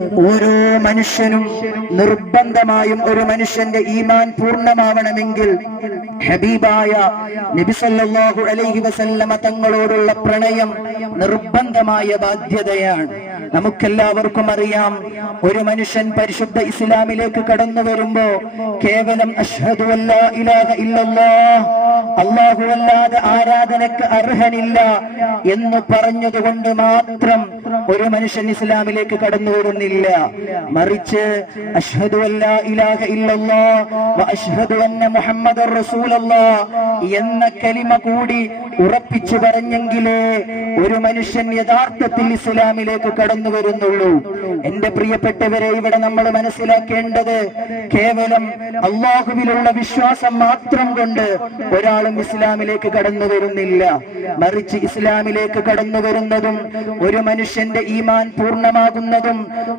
ഓരോ മനുഷ്യനും നിർബന്ധമായും ഒരു മനുഷ്യന്റെ ഈമാൻ പൂർണ്ണമാവണമെങ്കിൽ ഹബീബായ നബി സല്ലല്ലാഹു അലൈഹി വസല്ലമ തങ്ങളോടുള്ള പ്രണയം നിർബന്ധമായ ബാധ്യതയാണ്. നമുക്കെല്ലാവർക്കും അറിയാം, ഒരു മനുഷ്യൻ പരിശുദ്ധ ഇസ്ലാമിലേക്ക് കടന്നു വരുമ്പോ കേവലം അഷ്ഹദു അല്ലാ ഇലാഹ ഇല്ലല്ലാഹ്, അല്ലാഹു അല്ലാതെ ആരാധനക്ക് അർഹനില്ല എന്ന് പറഞ്ഞതുകൊണ്ട് മാത്രം ഒരു മനുഷ്യൻ ഇസ്ലാമിലേക്ക് കടന്നു വരുന്നില്ല. മറിച്ച് അഷ്ഹദു അല്ലാ ഇലാഹ ഇല്ലല്ലാഹ് വ അഷ്ഹദു അന്ന മുഹമ്മദർ റസൂലുള്ളാഹ് എന്ന കലിമ കൂടി ഉറപ്പിച്ചു പറഞ്ഞെങ്കിലേ ഒരു മനുഷ്യൻ യഥാർത്ഥത്തിൽ ഇസ്ലാമിലേക്ക് കടന്നു വരുന്നുള്ളൂ. എന്റെ പ്രിയപ്പെട്ടവരെ, ഇവിടെ നമ്മൾ മനസ്സിലാക്കേണ്ടത്, കേവലം അല്ലാഹുവിലുള്ള വിശ്വാസം മാത്രം കൊണ്ട് ഒരാളും ഇസ്ലാമിലേക്ക് കടന്നു വരുന്നില്ല. മറിച്ച് ഇസ്ലാമിലേക്ക് കടന്നു വരുന്നതും ഒരു മനുഷ്യന്റെ ഈമാൻ പൂർണ്ണമാകുന്നതും